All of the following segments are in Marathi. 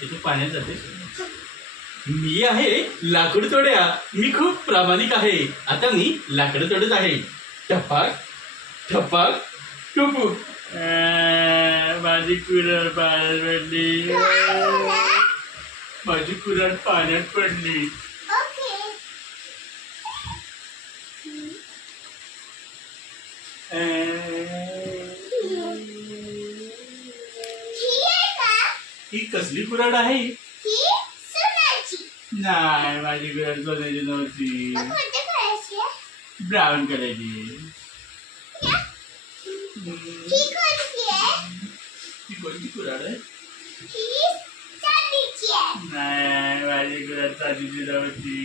तू पाण्यात जाते. मी आहे लाकूड तोड्या. मी खूप प्रामाणिक आहे. आता मी लाकडं तोडत आहे. टपाक टपाक टुपूक. माझी कुऱ्हाड पाण्यात पडली. माझी कुऱ्हाड पाण्यात पडली. ही कसली कुऱ्हाड आहे? नाही, माझी कुऱ्हाड सोन्याची नव्हती. ब्राऊन कलरची. ती कोणती कुऱ्हाड आहे? नाही, माझी कुऱ्हाड चांदीची नव्हती.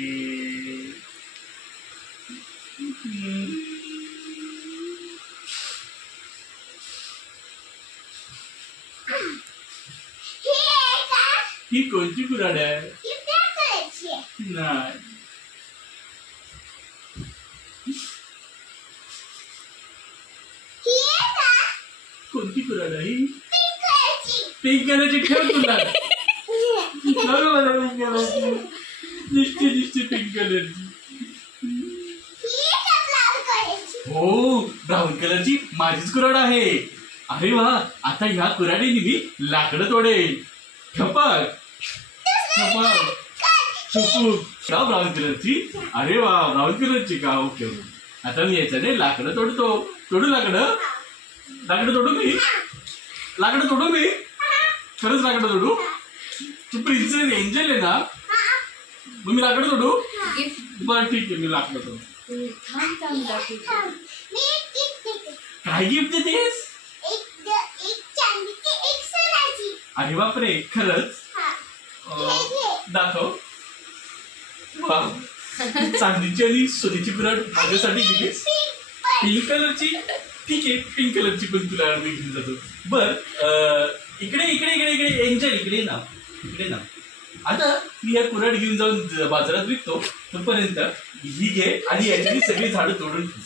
ही कोणती कुऱ्हाड आहे? नाही. कोणती कुऱ्हाड आहे? पिंक कलरची. ठेव तुला. दिसते पिंक कलरची. हो, ब्राऊन कलरची माझीच कुऱ्हाड आहे. अरे वा, आता ह्या कुऱ्हाडीने मी लाकडं तोडेल. ठपक ठपक टुपूक. का ब्राऊन कलरची? अरे वा, ब्राऊन कलरची का? Okay okay. आता मी याच्याने लाकडं तोडतो. तोडू लाकडं? लाकडं तोडू मी? लाकडं तोडू मी? खरंच लाकडं तोडू? तू प्रिन्सेस एंजल आहे ना? मग मी लाकडं तोडू? बरं ठीक आहे, मी लाकडं तोडू. काय गिफ्ट देतेस? अरे बापरे, खरंच? दाखव. वा, चांदीची आणि सोन्याची कुऱ्हाड माझ्यासाठी दिलीस. पिंक कलरची? ठीक आहे, पिंक कलरची पण तुला मी घेऊन जातो. बर, इकडे इकडे इकडे इकडे एंजल, इकडे ना, इकडे ना. आता मी या कुऱ्हाड घेऊन जाऊन बाजारात विकतो. तोपर्यंत ही घे आणि याची सगळी झाडं तोडून ठेव.